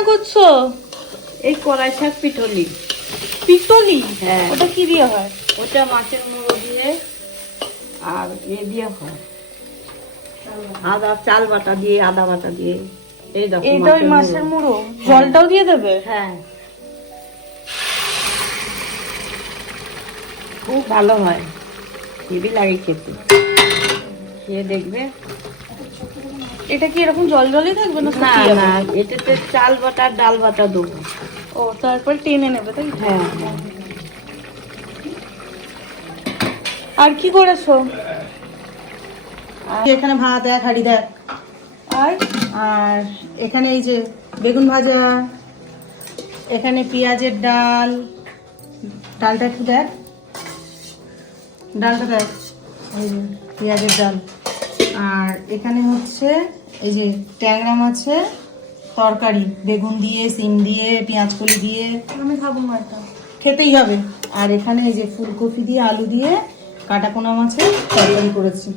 রান্না করছো? এই কড়াই শাক পিঠলি। পিতলি? হ্যাঁ। ওটা কি দিয়ে হয়? ওটা মাছের মুড়ো দিয়ে আর দিয়ে হয় চাল বাটা দিয়ে, আদা বাটা দিয়ে। এই দেখো এইটা ওই মাছের মুড়ো? হ্যাঁ। জলটাও দিয়ে দেবে? হ্যাঁ, খুব ভালো হয়, হেভি লাগে খেতে, খেয়ে দেখবে। এটা কি এরকম জল জলই থাকবে না? না না, এটাতে চাল বাটা ডাল বাটা দেবো। ও, তারপর টেনে নেবে তাই? হ্যাঁ। আর কি করেছো? এখানে ভাত এক হাঁড়ি দেখ, আর আর এখানে এই যে বেগুন ভাজা, এখানে পেঁয়াজের ডাল, ডালটা একটু দেখ, ডালটা দেখ, এই যে পেঁয়াজের ডাল। আর এখানে হচ্ছে এই যে ট্যাংরা মাছের তরকারি, বেগুন দিয়ে, সিম দিয়ে, পেঁয়াজ কলি দিয়ে। আমি খাবো না এটা। খেতেই হবে। আর এখানে এই যে ফুলকপি দিয়ে, আলু দিয়ে কাটাপোনা মাছের তরকারি করেছি।